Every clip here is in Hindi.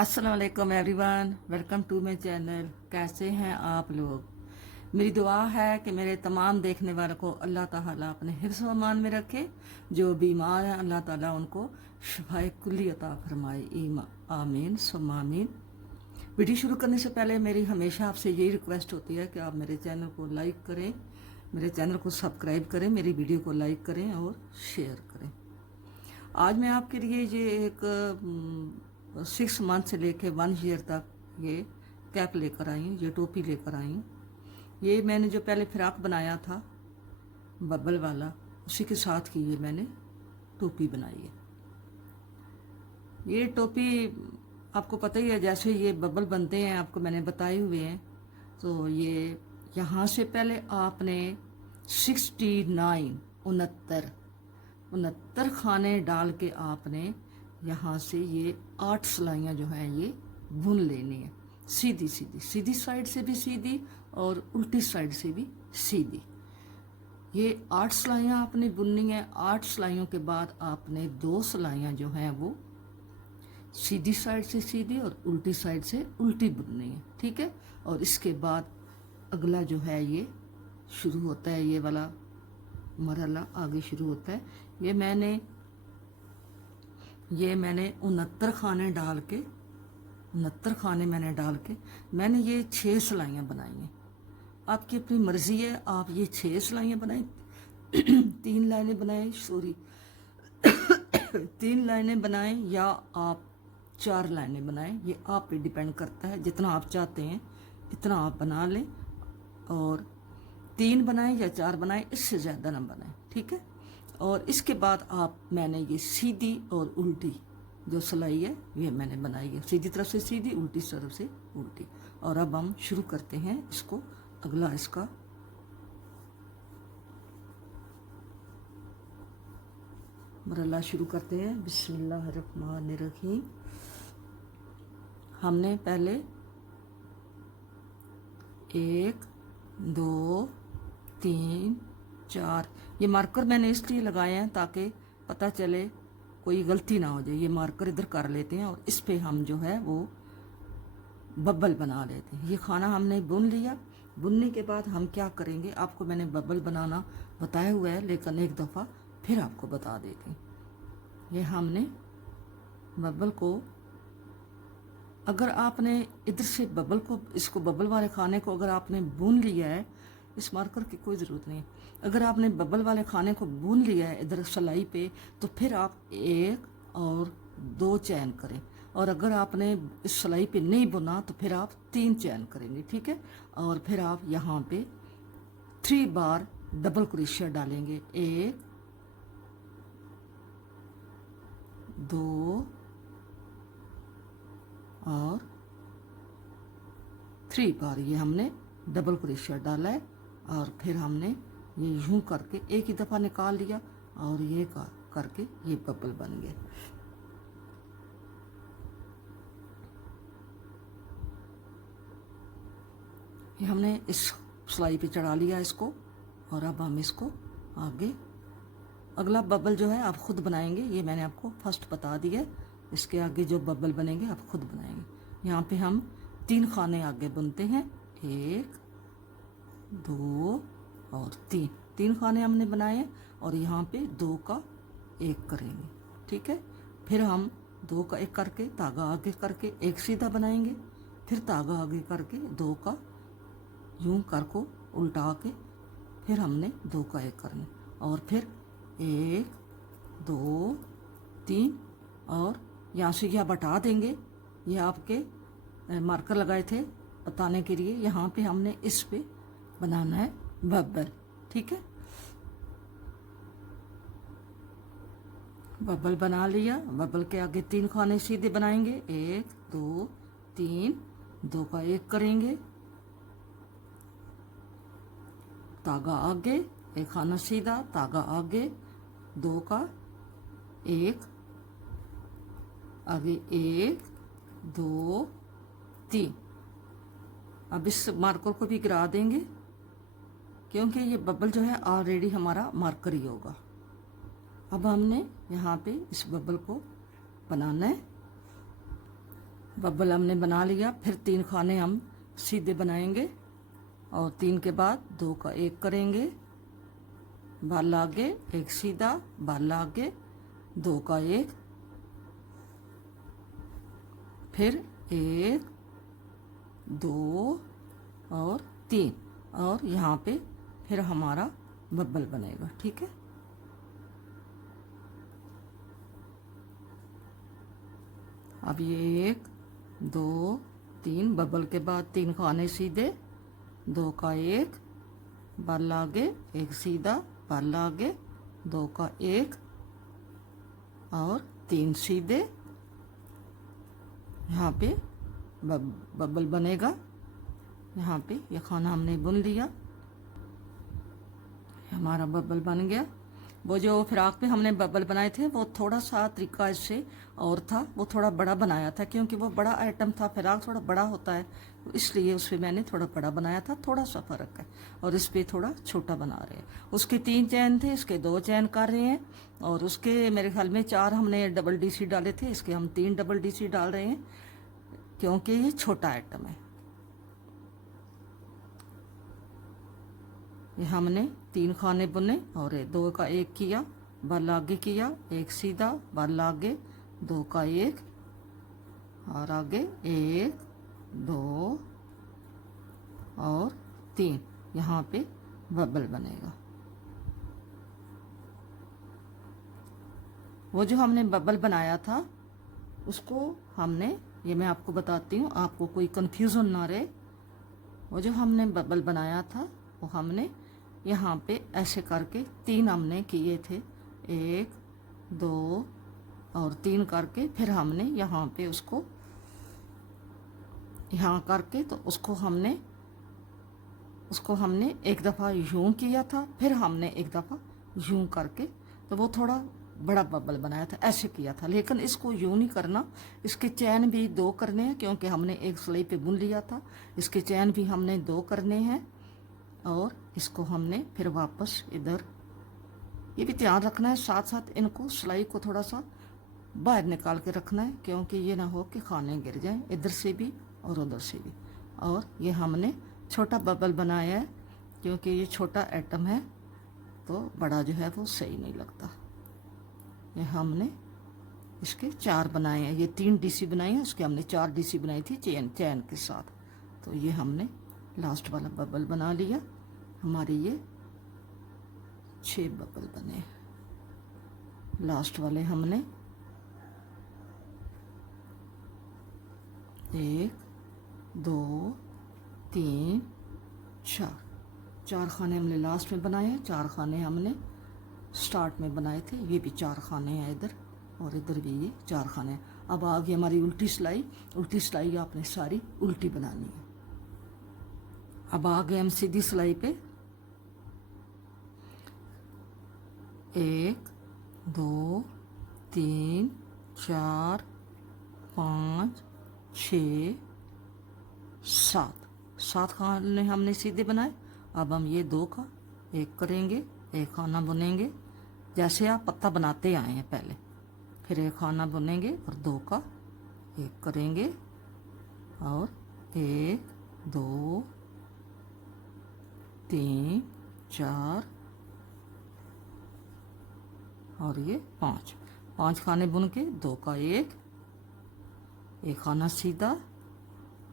अस्सलाम वालेकुम everyone, welcome to my channel. कैसे हैं आप लोग? मेरी दुआ है कि मेरे तमाम देखने वालों को अल्लाह ताला अपने हिफ्ज़ व अमान में रखे। जो बीमार हैं अल्लाह ताला उनको शिफाए कुल्ली अता फरमाए। आमीन सुम्मा आमीन। वीडियो शुरू करने से पहले मेरी हमेशा आपसे यही रिक्वेस्ट होती है कि आप मेरे चैनल को लाइक करें, मेरे चैनल को सब्सक्राइब करें, मेरी वीडियो को लाइक करें और शेयर करें। आज मैं आपके लिए ये एक 6 मंथ से लेके 1 ईयर तक ये कैप लेकर आई हूँ, ये टोपी लेकर आई हूँ। ये मैंने जो पहले फ्रॉक बनाया था बबल वाला, उसी के साथ की ये मैंने टोपी बनाई है। ये टोपी आपको पता ही है, जैसे ये बबल बनते हैं आपको मैंने बताए हुए हैं। तो ये यहाँ से पहले आपने 69 उनहत्तर खाने डाल के आपने यहाँ से ये 8 सिलाइयाँ जो हैं ये बुन लेनी है। सीधी सीधी सीधी साइड से भी सीधी और उल्टी साइड से भी सीधी। ये 8 सिलाइयाँ आपने बुननी है। 8 सिलाइयों के बाद आपने 2 सिलाइयाँ जो हैं वो सीधी साइड से सीधी और उल्टी साइड से उल्टी बुननी है, ठीक है। और इसके बाद अगला जो है ये शुरू होता है, ये वाला मरहला आगे शुरू होता है। ये मैंने 69 खाने डाल के 69 खाने मैंने डाल के मैंने ये 6 सिलाइयाँ बनाई हैं। आपकी अपनी मर्ज़ी है, आप ये 6 सिलाइयाँ बनाएं 3 लाइनें बनाएं, 3 लाइनें बनाएं या आप 4 लाइनें बनाएं। ये आप पे डिपेंड करता है, जितना आप चाहते हैं इतना आप बना लें। और 3 बनाएं या 4 बनाएं, इससे ज़्यादा ना बनाएं, ठीक है। और इसके बाद मैंने ये सीधी और उल्टी जो सिलाई है ये मैंने बनाई है, सीधी तरफ से सीधी, उल्टी तरफ से उल्टी। और अब हम शुरू करते हैं इसको, अगला इसका मरहला शुरू करते हैं। बिस्मिल्लाहिर्रहमानिर्रहीम। हमने पहले 1 2 3 4 ये मार्कर मैंने इसलिए लगाए हैं ताकि पता चले कोई गलती ना हो जाए। ये मार्कर इधर कर लेते हैं और इस पे हम जो है वो बबल बना लेते हैं। ये खाना हमने बुन लिया। बुनने के बाद हम क्या करेंगे, आपको मैंने बबल बनाना बताया हुआ है, लेकिन एक दफ़ा फिर आपको बता देती हूँ। ये हमने बबल को, अगर आपने इधर से बबल को, इसको बबल वाले खाने को अगर आपने बुन लिया है, इस मार्कर की कोई ज़रूरत नहीं है। अगर आपने बबल वाले खाने को बुन लिया है इधर सिलाई पे, तो फिर आप 1 और 2 चैन करें। और अगर आपने इस सिलाई पे नहीं बुना तो फिर आप 3 चैन करेंगे, ठीक है। और फिर आप यहाँ पे 3 बार डबल क्रोशिया डालेंगे, 1 2 और 3 बार ये हमने डबल क्रोशिया डाला है। और फिर हमने ये यूं करके एक ही दफ़ा निकाल लिया और ये करके ये बबल बन गए। ये हमने इस सिलाई पे चढ़ा लिया इसको। और अब हम इसको आगे अगला बबल जो है आप खुद बनाएंगे, ये मैंने आपको फर्स्ट बता दिया। इसके आगे जो बबल बनेंगे आप खुद बनाएंगे। यहाँ पे हम 3 खाने आगे बुनते हैं, 1 2 और 3 खाने हमने बनाए हैं। और यहाँ पे 2 का 1 करेंगे, ठीक है। फिर हम 2 का 1 करके धागा आगे करके 1 सीधा बनाएंगे, फिर धागा आगे करके 2 का यूं कर को उल्टा के फिर हमने 2 का 1 करना। और फिर 1 2 3 और यहाँ से यह बटा देंगे। ये आपके मार्कर लगाए थे बताने के लिए। यहाँ पे हमने इस पे बनाना है बबल, ठीक है। बबल बना लिया। बबल के आगे 3 खाने सीधे बनाएंगे, 1 2 3, 2 का 1 करेंगे, धागा आगे, 1 खाना सीधा, धागा आगे, 2 का 1 आगे, 1 2 3। अब इस मार्कर को भी गिरा देंगे क्योंकि ये बबल जो है ऑलरेडी हमारा मार्कर ही होगा। अब हमने यहाँ पे इस बबल को बनाना है। बबल हमने बना लिया। फिर 3 खाने हम सीधे बनाएंगे और 3 के बाद 2 का 1 करेंगे, बाल आगे 1 सीधा, बाल आगे 2 का 1, फिर 1 2 और 3, और यहाँ पे फिर हमारा बबल बनेगा। ठीक है, अब ये 1 2 3 बबल के बाद 3 खाने सीधे, 2 का 1, बाल आगे 1 सीधा, बाल आगे 2 का 1 और 3 सीधे। यहाँ पे बबल बनेगा। यहाँ पे ये खाना हमने बुन लिया, हमारा बबल बन गया। वो जो फ्राक पे हमने बबल बनाए थे वो थोड़ा सा तरीका इससे और था, वो थोड़ा बड़ा बनाया था क्योंकि वो बड़ा आइटम था। फ्राक थोड़ा बड़ा होता है तो इसलिए उस पर मैंने थोड़ा बड़ा बनाया था, थोड़ा सा फ़र्क है। और इस पर थोड़ा छोटा बना रहे हैं। उसके 3 चैन थे, इसके 2 चैन कर रहे हैं। और उसके मेरे ख्याल में 4 हमने डबल डीसी डाले थे, इसके हम 3 डबल डीसी डाल रहे हैं क्योंकि ये छोटा आइटम है। ये हमने 3 खाने बुने और 2 का 1 किया, बाल आगे किया 1 सीधा, बाल आगे 2 का 1 और आगे 1 2 और 3, यहाँ पे बबल बनेगा। वो जो हमने बबल बनाया था उसको हमने, ये मैं आपको बताती हूँ, आपको कोई कंफ्यूजन ना रहे। वो जो हमने बबल बनाया था वो हमने यहाँ पे ऐसे करके 3 हमने किए थे, 1 2 और 3 करके, फिर हमने यहाँ पे उसको यहाँ करके तो उसको हमने एक दफ़ा यूं किया था, फिर हमने एक दफ़ा यूं करके, तो वो थोड़ा बड़ा बबल बनाया था, ऐसे किया था। लेकिन इसको यूं नहीं करना, इसके चैन भी 2 करने हैं क्योंकि हमने एक सिलाई पे बुन लिया था। इसके चैन भी हमने 2 करने हैं और इसको हमने फिर वापस इधर, ये भी ध्यान रखना है साथ साथ इनको सिलाई को थोड़ा सा बाहर निकाल के रखना है क्योंकि ये ना हो कि खाने गिर जाएं, इधर से भी और उधर से भी। और ये हमने छोटा बबल बनाया है क्योंकि ये छोटा आइटम है तो बड़ा जो है वो सही नहीं लगता। ये हमने इसके 4 बनाए हैं, ये 3 डीसी बनाई है, उसके हमने 4 डीसी बनाई थी चैन के साथ। तो ये हमने लास्ट वाला बबल बना लिया, हमारे ये 6 बबल बने। लास्ट वाले हमने 1 2 3 4 खाने हमने लास्ट में बनाए हैं, 4 खाने हमने स्टार्ट में बनाए थे। ये भी 4 खाने हैं इधर और इधर भी ये 4 खाने हैं। अब आ गई हमारी उल्टी सिलाई। उल्टी सिलाई आपने सारी उल्टी बनानी है। अब आ गए हम सीधी सिलाई पे। 1 2 3 4 5 6 7 खाने हमने सीधे बनाए। अब हम ये 2 का 1 करेंगे, 1 खाना बुनेंगे जैसे आप पत्ता बनाते आए हैं पहले, फिर 1 खाना बुनेंगे और 2 का 1 करेंगे और 1 2 3 4 और ये 5 खाने बुन के 2 का 1 खाना सीधा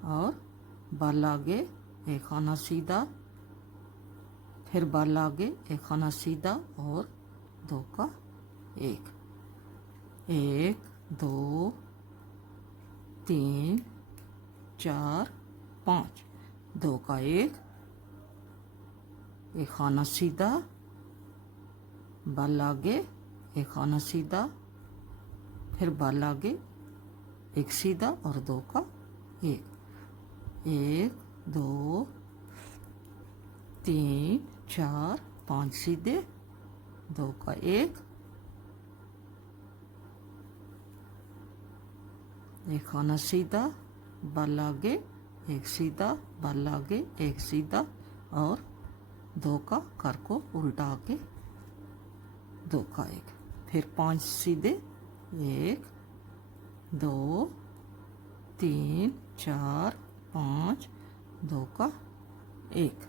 और बाल आगे 1 खाना सीधा, फिर बाल आगे 1 खाना सीधा और 2 का 1 2 3 4 5 2 का 1 खाना सीधा, बाल आगे 1 खाना सीधा, फिर बाल आगे 1 सीधा और 2 का 1 2 3 4 5 सीधे, 2 का 1 खाना सीधा, बाल आगे 1 सीधा, बाल आगे 1 सीधा और 2 का कर को उल्टा के 2 का 1, फिर 5 सीधे 1 2 तीन, चार, पाँच, दो का एक,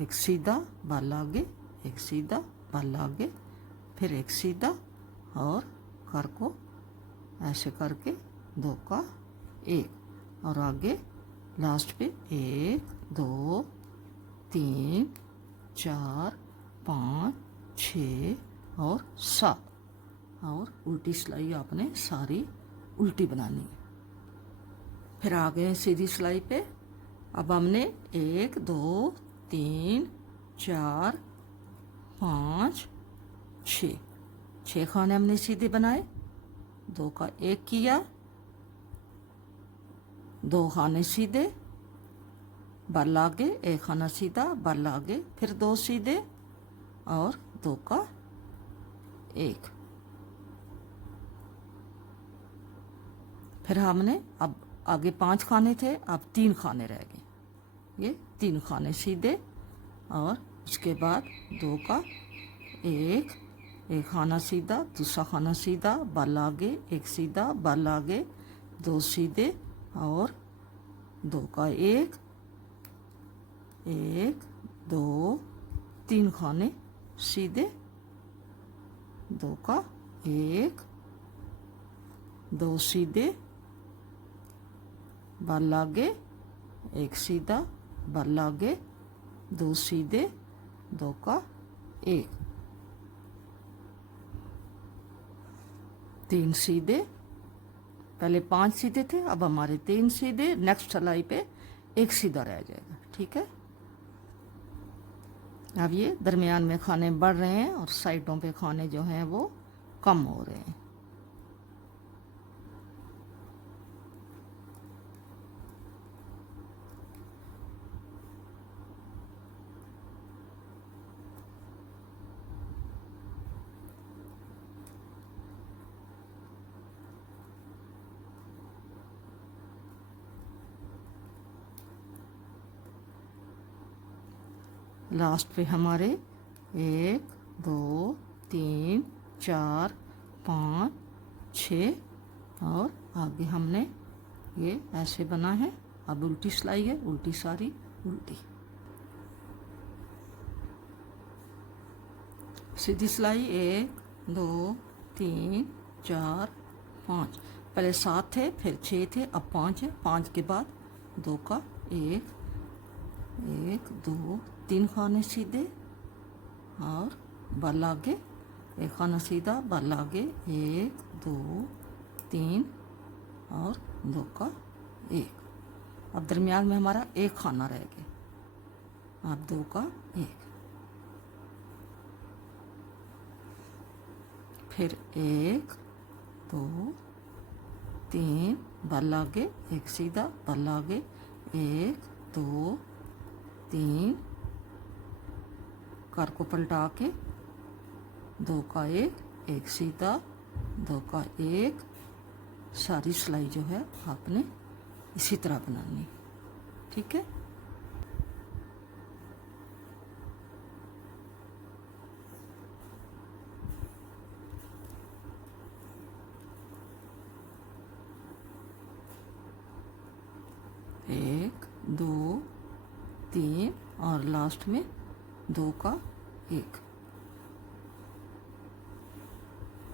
एक सीधा बल आगे, एक सीधा बल आगे, फिर एक सीधा और कर को ऐसे करके दो का एक, और आगे लास्ट पे एक, दो, तीन, चार, पाँच, छः और सात, और उल्टी सिलाई आपने सारी उल्टी बनानी है। फिर आ गए सीधी सिलाई पे। अब हमने एक, दो, तीन, चार, पाँच, छः, छः खाने हमने सीधे बनाए, दो का एक किया, दो खाने सीधे, बल आगे, एक खाना सीधा, बल आगे, फिर दो सीधे और दो का एक। फिर हमने अब आगे पांच खाने थे, अब तीन खाने रह गए, ये तीन खाने सीधे और उसके बाद दो का एक, एक खाना सीधा, दूसरा खाना सीधा, बल आगे, एक सीधा, बल आगे, दो सीधे और दो का एक, एक, दो, तीन खाने सीधे, दो का एक, दो सीधे, बल आगे, एक सीधा, बल आगे, दो सीधे, दो का एक, तीन सीधे, पहले पांच सीधे थे, अब हमारे तीन सीधे, नेक्स्ट सिलाई पे एक सीधा रह जाएगा। ठीक है, अब ये दरमियान में खाने बढ़ रहे हैं और साइडों पे खाने जो हैं वो कम हो रहे हैं। लास्ट पे हमारे एक, दो, तीन, चार, पाँच, छः और आगे हमने ये ऐसे बना है। अब उल्टी सिलाई है, उल्टी सारी उल्टी, सीधी सिलाई एक, दो, तीन, चार, पाँच, पहले सात थे फिर छः थे, अब पाँच है, पाँच के बाद दो का एक, एक, दो, तीन खाने सीधे और बल आगे, एक खाना सीधा, बल आगे, एक, दो, तीन और दो का एक। अब दरमियान में हमारा एक खाना रह गया, अब दो का एक, फिर एक, दो, तीन, बल आगे, एक सीधा, बल आगे, एक, दो, तीन, कर को पलटा के दो का एक सीधा, दो का एक, सारी सिलाई जो है आपने इसी तरह बनानी। ठीक है, एक, दो, तीन और लास्ट में दो का एक,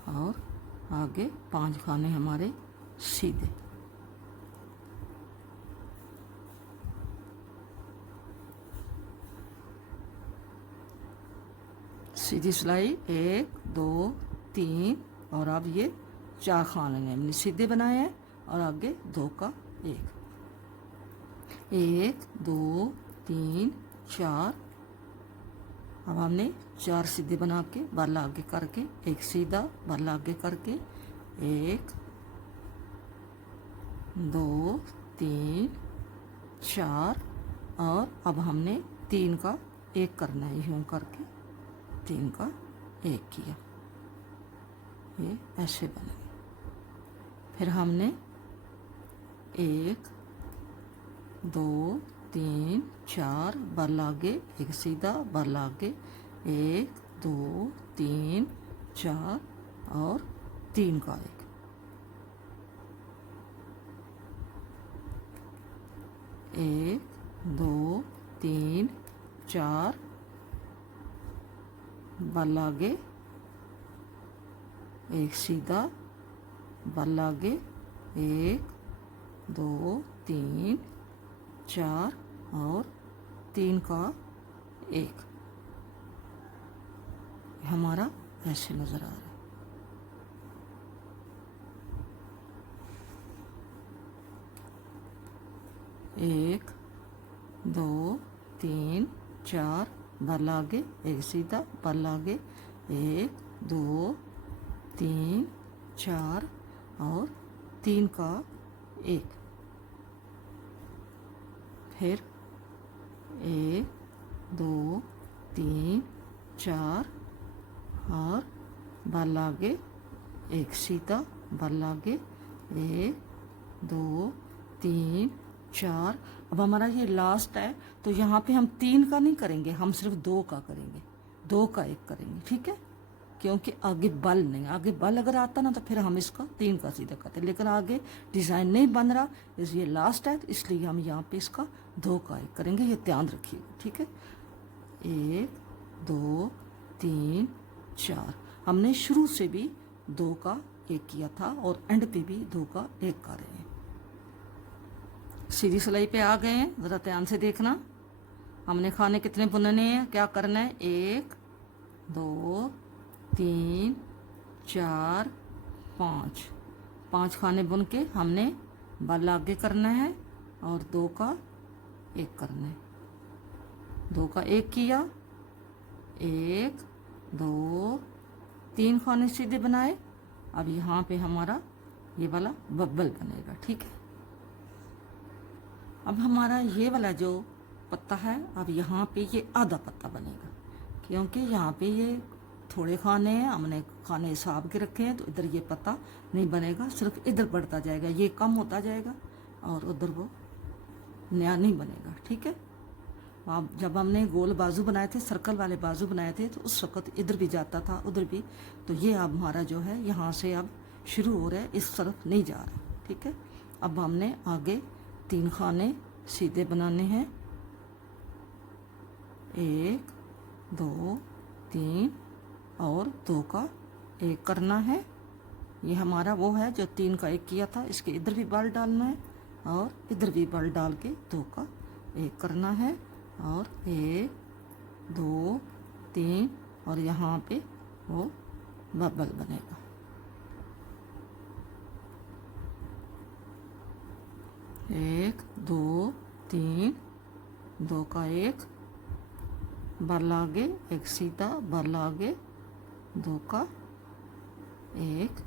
और आगे पांच खाने हमारे सीधे। सीधी सिलाई एक, दो, तीन और अब ये चार खाने हमने सीधे बनाए हैं और आगे दो का एक, एक, दो, तीन, चार। अब हमने चार सीधे बना के बल आगे करके एक सीधा, बल आगे करके एक, दो, तीन, चार और अब हमने तीन का एक करना है, यूं करके तीन का एक किया, ये ऐसे बने। फिर हमने एक, दो, तीन, चार, बल आगे, एक सीधा, बल आगे, एक, दो, तीन, चार और तीन का एक, 1 2 3 4 बल आगे, एक सीधा बल आगे, 1 2 3 4 और 3 का 1। हमारा ऐसे नजर आ रहा है। 1 2 3 4 बल आगे, एक सीधा बल आगे, 1 2 3 4 और 3 का 1। फिर 1 2 3 4 और बल आगे, एक सीधा बल आगे, 1 2 3 4। अब हमारा ये लास्ट है, तो यहाँ पे हम 3 का नहीं करेंगे, हम सिर्फ 2 का करेंगे, 2 का 1 करेंगे, ठीक है। क्योंकि आगे बल नहीं, आगे बल अगर आता ना तो फिर हम इसका 3 का सीधा करते, लेकिन आगे डिज़ाइन नहीं बन रहा, ये लास्ट है, तो इसलिए हम यहाँ पे इसका 2 का 1 करेंगे, ये ध्यान रखिएगा, ठीक है। 1 2 3 4 हमने शुरू से भी 2 का 1 किया था और एंड पे भी 2 का 1 कर रहे हैं। सीधी सिलाई पे आ गए हैं, ज़रा ध्यान से देखना। हमने खाने कितने बुनने हैं, क्या करना है, 1 2 3 4 5 खाने बुन के हमने बल आगे करना है और 2 का 1 करना है। 2 का 1 किया, 1 2 3 खाने सीधे बनाए। अब यहाँ पे हमारा ये वाला बब्बल बनेगा, ठीक है। अब हमारा ये वाला जो पत्ता है, अब यहाँ पे ये आधा पत्ता बनेगा, क्योंकि यहाँ पे ये थोड़े खाने हैं, हमने खाने हिसाब के रखे हैं, तो इधर ये पत्ता नहीं बनेगा, सिर्फ इधर बढ़ता जाएगा, ये कम होता जाएगा और उधर वो नया नहीं बनेगा, ठीक है। अब जब हमने गोल बाजू बनाए थे, सर्कल वाले बाजू बनाए थे, तो उस वक्त इधर भी जाता था उधर भी, तो ये अब हमारा जो है यहाँ से अब शुरू हो रहा है, इस तरफ नहीं जा रहा, ठीक है। अब हमने आगे 3 खाने सीधे बनाने हैं, 1 2 3 और 2 का 1 करना है। ये हमारा वो है जो 3 का 1 किया था, इसके इधर भी बल डालना है और इधर भी बल डाल के 2 का 1 करना है, और 1 2 3 और यहाँ पे वो बबल बनेगा। एक 2 3 2 का 1 बल आगे, एक सीधा बल आगे, 2 का 1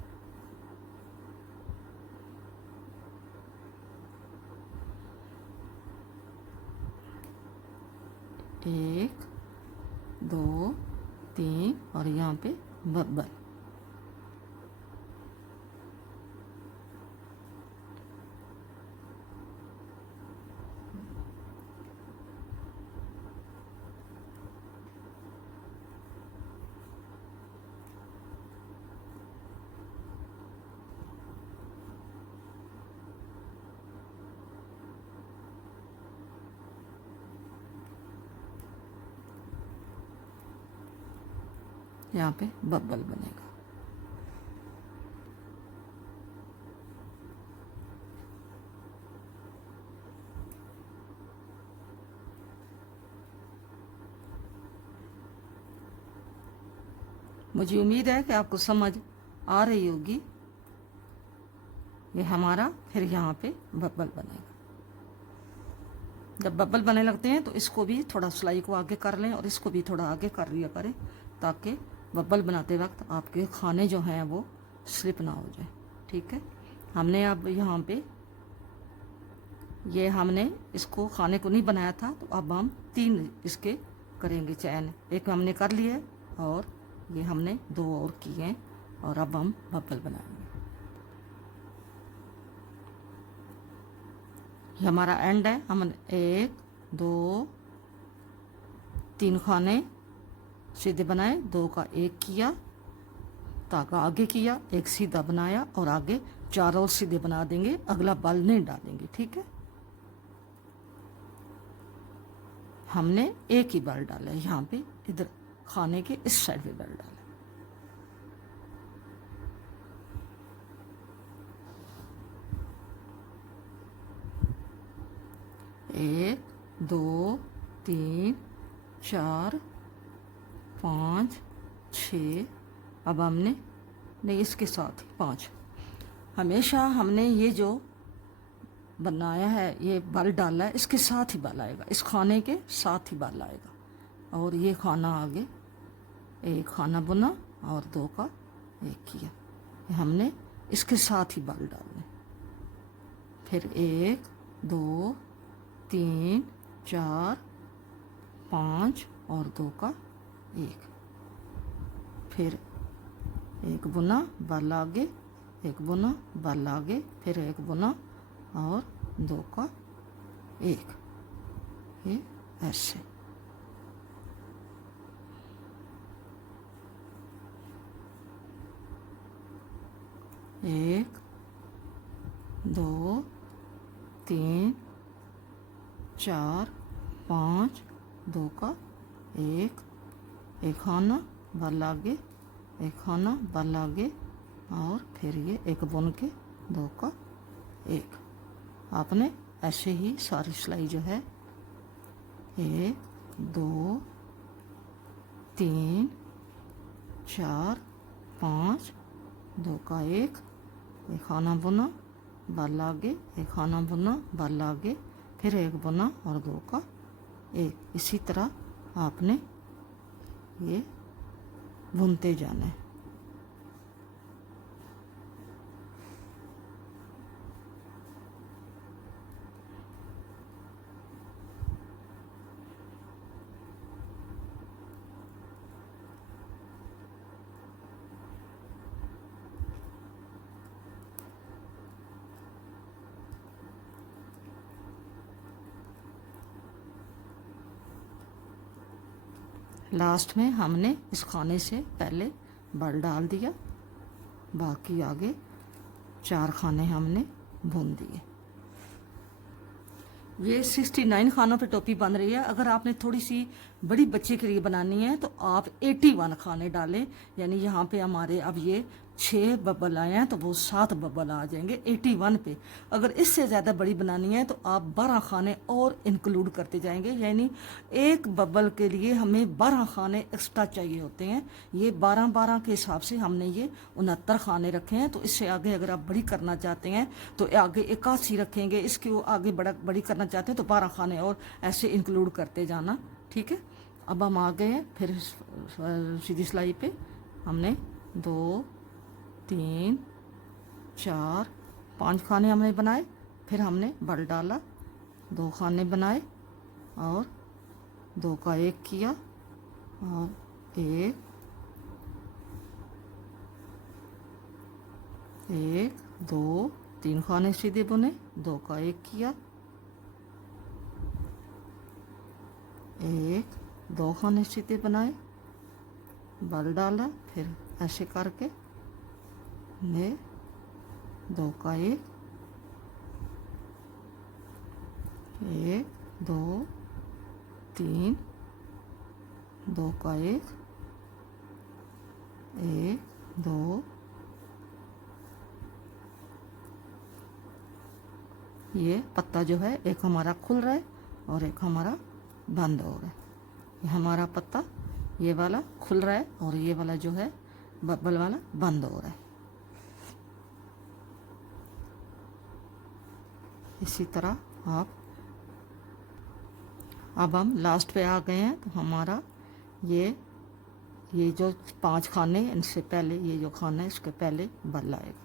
1 2 3 और यहाँ पे बब्बल। यहाँ पे बब्बल बनेगा। मुझे उम्मीद है कि आपको समझ आ रही होगी। ये हमारा फिर यहाँ पे बब्बल बनेगा। जब बब्बल बनने लगते हैं तो इसको भी थोड़ा सिलाई को आगे कर लें और इसको भी थोड़ा आगे कर लिया करें, ताकि बब्बल बनाते वक्त आपके खाने जो हैं वो स्लिप ना हो जाए, ठीक है। हमने अब यहाँ पे ये हमने इसको खाने को नहीं बनाया था, तो अब हम 3 इसके करेंगे चैन। एक हमने कर लिए और ये हमने 2 और किए हैं, और अब हम बब्बल बनाएंगे। ये हमारा एंड है। हम 1 2 3 खाने सीधे बनाए, 2 का 1 किया, धागा आगे किया, एक सीधा बनाया और आगे 4 और सीधे बना देंगे, अगला बल नहीं डालेंगे, ठीक है। हमने एक ही बल डाला है, यहाँ पे इधर खाने के इस साइड पे बल डाला। एक, दो, तीन, चार, पाँच, छः, अब हमने नहीं इसके साथ 5। हमेशा हमने ये जो बनाया है, ये बल डाला है, इसके साथ ही बल आएगा, इस खाने के साथ ही बल आएगा। और ये खाना आगे एक खाना बुना और 2 का 1 किया, ये हमने इसके साथ ही बल डालने। फिर 1, 2, 3, 4, 5 और 2 का 1। फिर एक बुना बल आगे, एक बुना बल आगे, फिर एक बुना और 2 का 1, ये ऐसे। एक, 2, 3, 4, 5, 2 का 1, एक खाना बल आगे, एक खाना बल आगे और फिर ये एक बुन के 2 का 1। आपने ऐसे ही सारी सिलाई जो है 1, 2, 3, 4, 5, 2 का 1, एक खाना बुना बल आगे, एक खाना बुना बल आगे, फिर एक बुना और 2 का 1। इसी तरह आपने ये बुनते जाना है। लास्ट में हमने इस खाने से पहले बल डाल दिया, बाकी आगे 4 खाने हमने बुन दिए। ये 69 खानों पे टोपी बन रही है। अगर आपने थोड़ी सी बड़ी बच्चे के लिए बनानी है तो आप 81 खाने डालें, यानी यहाँ पे हमारे अब ये 6 बबल आए हैं तो वो 7 बबल आ जाएंगे 81 पे। अगर इससे ज़्यादा बड़ी बनानी है तो आप 12 खाने और इंक्लूड करते जाएंगे, यानी एक बबल के लिए हमें 12 खाने एक्स्ट्रा चाहिए होते हैं। ये 12-12 के हिसाब से हमने ये 69 खाने रखे हैं। तो इससे आगे अगर आप बड़ी करना चाहते हैं तो आगे 81 रखेंगे, इसके आगे बड़ी करना चाहते हैं तो 12 खाने और ऐसे इंक्लूड करते जाना। ठीक है, अब हम आ गए हैं फिर सीधी सिलाई पे। हमने 2, 3, 4, 5 खाने हमने बनाए, फिर हमने बल डाला, 2 खाने बनाए और 2 का 1 किया और 1, 2, 3 खाने सीधे बुने, 2 का 1 किया, 1, 2 खाने सीधे बनाए, बल डाला, फिर ऐसे करके 2 का 1, 2, 3, 2 का 1, 2, ये पत्ता जो है एक हमारा खुल रहा है और एक हमारा बंद हो रहा है। ये हमारा पत्ता ये वाला खुल रहा है और ये वाला जो है बबल वाला बंद हो रहा है। इसी तरह आप, अब हम लास्ट पे आ गए हैं तो हमारा ये जो 5 खाने, इनसे पहले ये जो खाना है इसके पहले बल आएगा।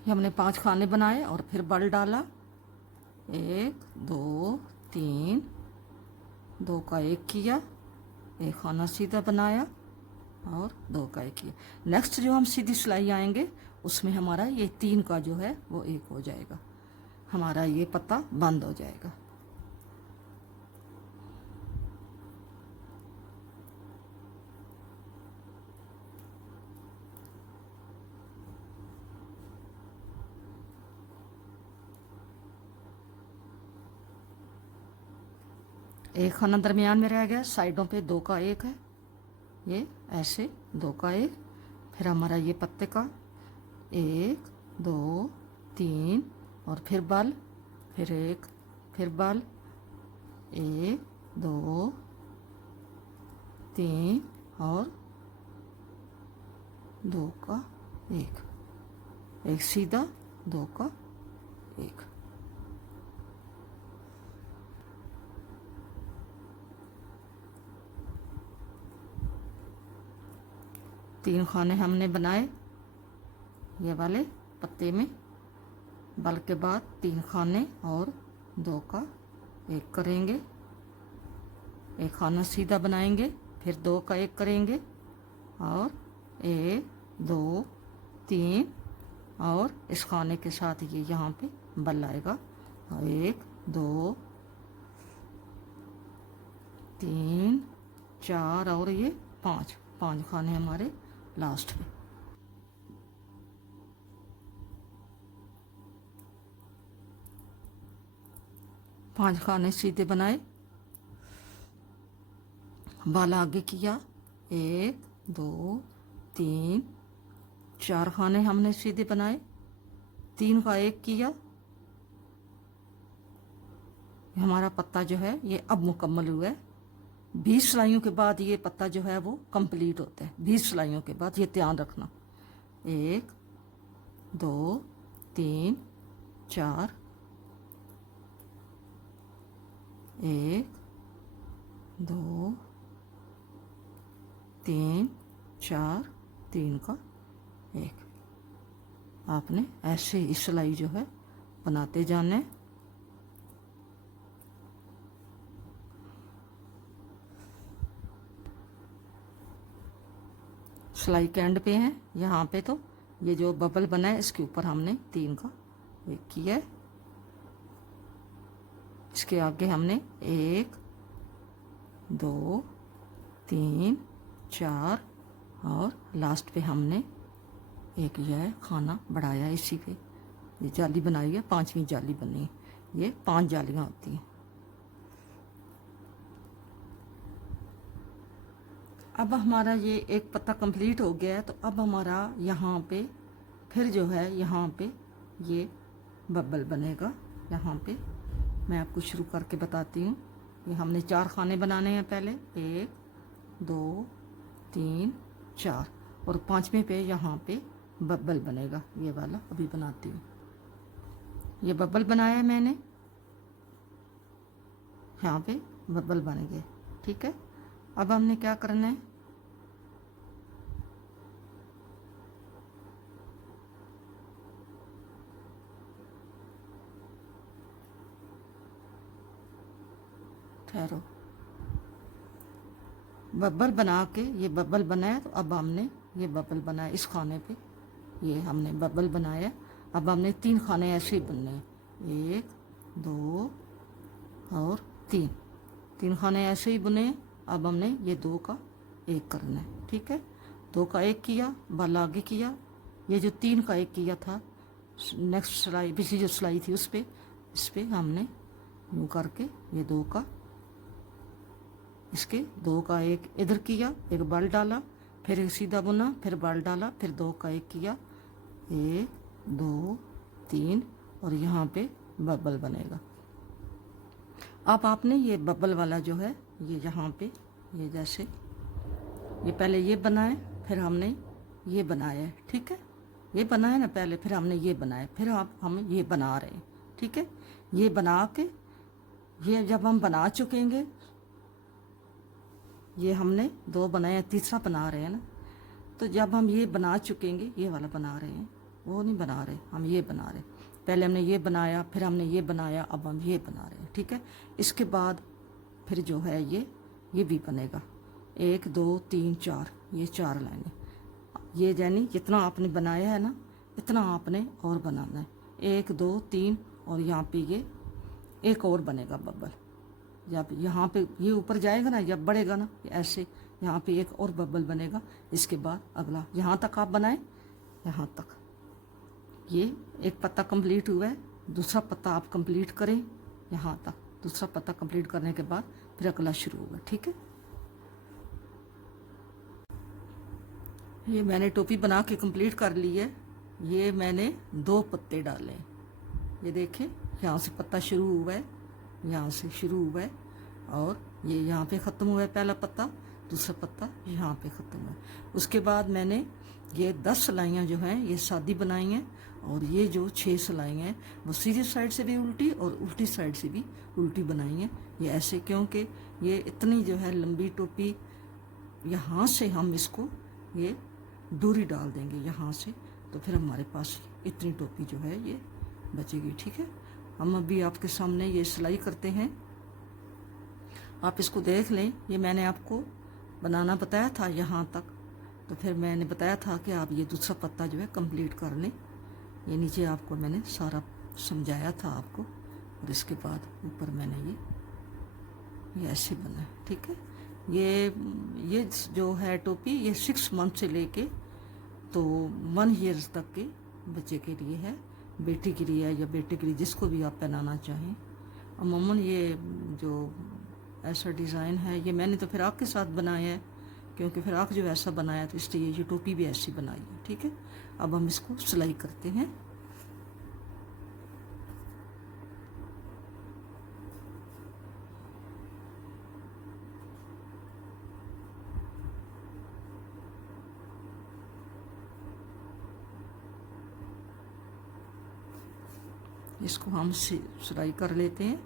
ये हमने 5 खाने बनाए और फिर बल डाला, 1, 2, 3, 2 का 1 किया, एक खाना सीधा बनाया और 2 का 1 किया। नेक्स्ट जो हम सीधी सिलाई आएंगे उसमें हमारा ये 3 का जो है वो 1 हो जाएगा, हमारा ये पत्ता बंद हो जाएगा। एक खाना दरमियान में रह गया, साइडों पे 2 का 1 है, ये ऐसे 2 का 1। फिर हमारा ये पत्ते का 1 2 3 और फिर बल, फिर 1, फिर बल 1 2 3 और 2 का 1, एक सीधा 2 का 1। तीन खाने हमने बनाए ये वाले पत्ते में, बल के बाद 3 खाने और 2 का 1 करेंगे, एक खाना सीधा बनाएंगे, फिर 2 का 1 करेंगे और 1 2 3 और इस खाने के साथ ये यहाँ पे बल आएगा, 1 2 3 4 और ये 5 खाने हमारे लास्ट में। पांच खाने सीधे बनाए, बाल आगे किया, 1 2 3 4 खाने हमने सीधे बनाए, 3 का 1 किया। हमारा पत्ता जो है ये अब मुकम्मल हुआ है। 20 सिलाइयों के बाद ये पत्ता जो है वो कंप्लीट होता है। 20 सिलाइयों के बाद ये ध्यान रखना, 1 2 3 4, 1 2 3 4, 3 का 1। आपने ऐसे ही सिलाई जो है बनाते जाना है। सिलाई के एंड पे है, यहाँ पे तो ये जो बबल बना है इसके ऊपर हमने 3 का 1 किया है। इसके आगे हमने 1 2 3 4 और लास्ट पे हमने एक यह है खाना बढ़ाया, इसी पे ये जाली बनाई है, 5वीं जाली बनी है। ये 5 जालियाँ होती हैं। अब हमारा ये एक पत्ता कंप्लीट हो गया है, तो अब हमारा यहाँ पे फिर जो है यहाँ पे ये बबल बनेगा। यहाँ पे मैं आपको शुरू करके बताती हूँ। ये हमने 4 खाने बनाने हैं पहले, 1 2 3 4 और 5वें पे यहाँ पे बबल बनेगा। ये वाला अभी बनाती हूँ। ये बबल बनाया है मैंने, यहाँ पे बबल बन गए। ठीक है, अब हमने क्या करना है, ठहरो, बबल बना के ये बबल बनाया, तो अब हमने ये बबल बनाया इस खाने पे, ये हमने बबल बनाया। अब हमने 3 खाने ऐसे ही बनने हैं, 1 2 और 3 खाने ऐसे ही बने। अब हमने ये 2 का 1 करना है। ठीक है, 2 का 1 किया, बल आगे किया, ये जो 3 का 1 किया था नेक्स्ट सिलाई, पिछली जो सिलाई थी उस पे, इस पे हमने यूँ करके ये 2 का, इसके 2 का 1 इधर किया, एक बल डाला, फिर एक सीधा बुना, फिर बल डाला, फिर 2 का 1 किया, 1 2 3 और यहाँ पे बबल बनेगा। अब आपने ये बबल वाला जो है ये यहाँ पे ये जैसे ये पहले ये बनाए, फिर हमने ये बनाया है। ठीक है, ये बनाया ना पहले, फिर हमने ये बनाया, फिर हम ये बना रहे हैं। ठीक है, ये बना के ये जब हम बना चुकेंगे, ये हमने 2 बनाए, तीसरा बना रहे हैं ना, तो जब हम ये बना चुकेंगे, ये वाला बना रहे हैं, वो नहीं बना रहे, हम ये बना रहे। पहले हमने ये बनाया, फिर हमने ये बनाया, अब हम ये बना रहे हैं। ठीक है, इसके बाद फिर जो है ये भी बनेगा, 1 2 3 4, ये 4 लाइनें। ये यानी जितना आपने बनाया है ना, इतना आपने और बनाना है, 1 2 3 और यहाँ पे ये एक और बनेगा बबल। जब यहाँ पे ये ऊपर जाएगा ना, जब बढ़ेगा ना ऐसे, यहाँ पे एक और बबल बनेगा। इसके बाद अगला यहाँ तक आप बनाएं, यहाँ तक ये एक पत्ता कंप्लीट हुआ है, दूसरा पत्ता आप कंप्लीट करें यहाँ तक, दूसरा पत्ता कंप्लीट करने के बाद फिर अगला शुरू होगा। ठीक है, ये मैंने टोपी बना के कंप्लीट कर ली है। ये मैंने 2 पत्ते डाले, ये देखें, यहाँ से पत्ता शुरू हुआ है, यहाँ से शुरू हुआ है और ये यहाँ पे ख़त्म हुआ है पहला पत्ता, दूसरा पत्ता यहाँ पे ख़त्म हुआ है। उसके बाद मैंने ये 10 सिलाइयाँ जो हैं ये सादी बनाई हैं और ये जो 6 सिलाइयाँ हैं वो सीधी साइड से भी उल्टी और उल्टी साइड से भी उल्टी बनाई हैं। ये ऐसे क्योंकि ये इतनी जो है लंबी टोपी, यहाँ से हम इसको ये डोरी डाल देंगे यहाँ से, तो फिर हमारे पास इतनी टोपी जो है ये बचेगी। ठीक है, हम अभी आपके सामने ये सिलाई करते हैं, आप इसको देख लें। ये मैंने आपको बनाना बताया था यहाँ तक, तो फिर मैंने बताया था कि आप ये दूसरा पत्ता जो है कंप्लीट कर लें। ये नीचे आपको मैंने सारा समझाया था आपको, और इसके बाद ऊपर मैंने ये ऐसे बना है। ठीक है, ये जो है टोपी ये 6 मंथ से लेके तो 1 ईयर तक के बच्चे के लिए है, बेटी के लिए या बेटे के लिए, जिसको भी आप पहनाना चाहें। अमूमन ये जो ऐसा डिज़ाइन है ये मैंने तो फिराक के साथ बनाया है, क्योंकि फिराक जो ऐसा बनाया तो इसलिए ये टोपी भी ऐसी बनाई है। ठीक है, अब हम इसको सिलाई करते हैं। इसको हम सिलाई कर लेते हैं।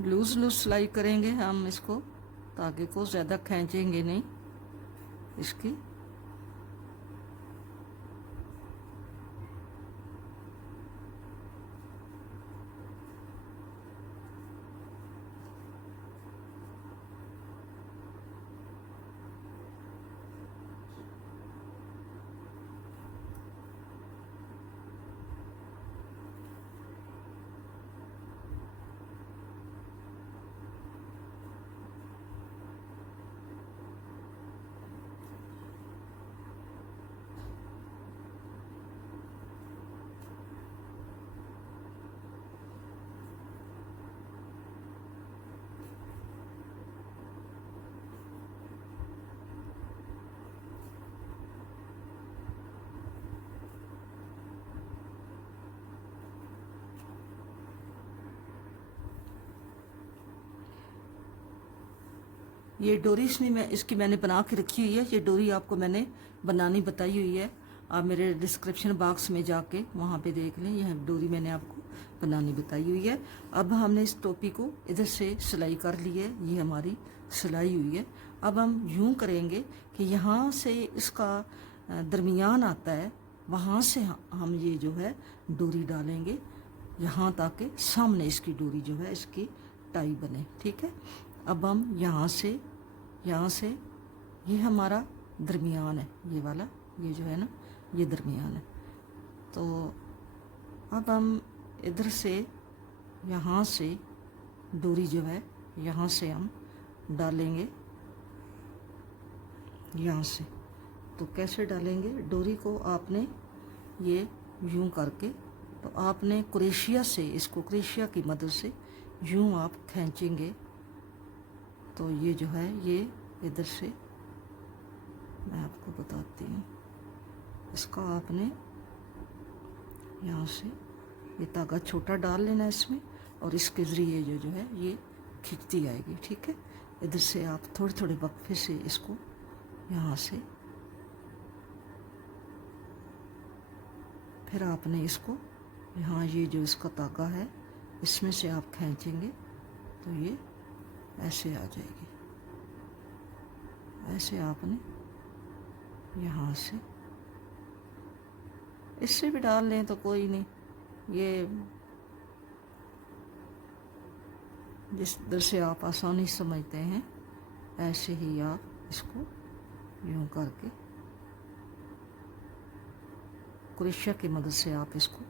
लूज लूज सिलाई करेंगे हम इसको, ताकि को ज़्यादा खींचेंगे नहीं इसकी। ये डोरी इसकी मैंने बना के रखी हुई है। ये डोरी आपको मैंने बनानी बताई हुई है, आप मेरे डिस्क्रिप्शन बॉक्स में जाके वहाँ पे देख लें। यह डोरी मैंने आपको बनानी बताई हुई है। अब हमने इस टोपी को इधर से सिलाई कर ली है, ये हमारी सिलाई हुई है। अब हम यूँ करेंगे कि यहाँ से इसका दरमियान आता है, वहाँ से हम ये जो है डोरी डालेंगे यहाँ, ताकि सामने इसकी डोरी जो है इसकी टाई बने। ठीक है, अब हम यहाँ से ये हमारा दरमियान है, ये वाला, ये जो है ना ये दरमियान है। तो अब हम इधर से यहाँ से डोरी जो है यहाँ से हम डालेंगे, यहाँ से। तो कैसे डालेंगे डोरी को, आपने ये यूं करके, तो आपने क्रोशिया से इसको, क्रोशिया की मदद से यूं आप खींचेंगे, तो ये जो है ये इधर से मैं आपको बताती हूँ। इसका आपने यहाँ से ये धागा छोटा डाल लेना इसमें, और इसके ज़रिए जो है ये खिंचती आएगी। ठीक है, इधर से आप थोड़े थोड़े वक्फे से इसको यहाँ से फिर आपने इसको यहाँ ये जो इसका धागा है इसमें से आप खींचेंगे तो ये ऐसे आ जाएगी। ऐसे आपने यहाँ से, इससे भी डाल लें तो कोई नहीं, ये जिस तरह से आप आसानी समझते हैं ऐसे ही आप इसको यूं करके क्रोशिया की मदद से आप इसको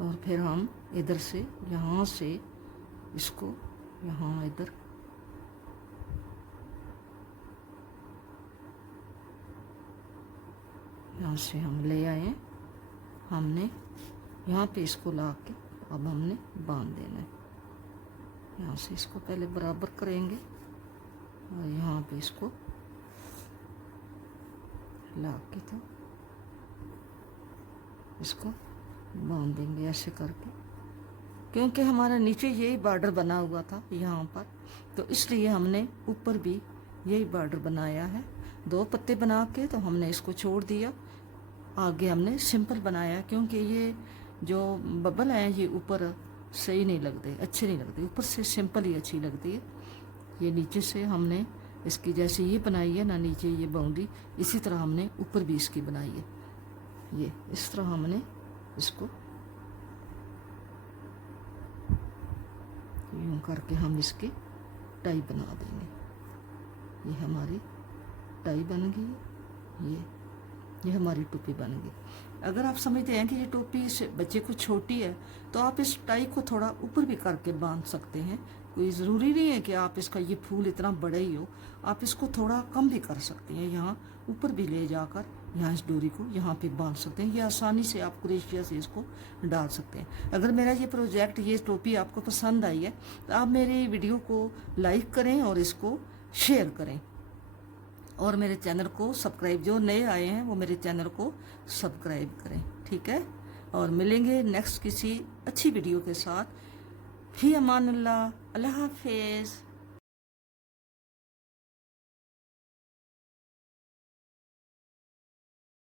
और फिर हम इधर से यहाँ से इसको यहाँ इधर यहाँ से हम ले आए, हमने यहाँ पे इसको ला के अब हमने बांध देना है। यहाँ से इसको पहले बराबर करेंगे और यहाँ पे इसको ला के तो इसको बांध देंगे ऐसे करके, क्योंकि हमारा नीचे यही बॉर्डर बना हुआ था यहाँ पर, तो इसलिए हमने ऊपर भी यही बॉर्डर बनाया है। 2 पत्ते बना के तो हमने इसको छोड़ दिया, आगे हमने सिंपल बनाया, क्योंकि ये जो बबल हैं ये ऊपर सही नहीं लगते, अच्छे नहीं लगते, ऊपर से सिंपल ही अच्छी लगती है। ये नीचे से हमने इसकी जैसे ये बनाई है ना, नीचे ये बाउंड्री, इसी तरह हमने ऊपर भी इसकी बनाई है। ये इस तरह हमने इसको यूं करके हम इसकी टाई बना देंगे। ये हमारी टाई बन गई, ये हमारी टोपी बन गई। अगर आप समझते हैं कि ये टोपी इस बच्चे को छोटी है तो आप इस टाई को थोड़ा ऊपर भी करके बांध सकते हैं। कोई ज़रूरी नहीं है कि आप इसका ये फूल इतना बड़ा ही हो, आप इसको थोड़ा कम भी कर सकते हैं। यहाँ ऊपर भी ले जाकर यहाँ इस डोरी को यहाँ पे बांध सकते हैं। ये आसानी से आप क्रोशिया से इसको डाल सकते हैं। अगर मेरा ये प्रोजेक्ट, ये टोपी आपको पसंद आई है तो आप मेरे वीडियो को लाइक करें और इसको शेयर करें, और मेरे चैनल को सब्सक्राइब, जो नए आए हैं वो मेरे चैनल को सब्सक्राइब करें, ठीक है। और मिलेंगे नेक्स्ट किसी अच्छी वीडियो के साथ। फी अमान अल्लाह, अल्लाह हाफिज़।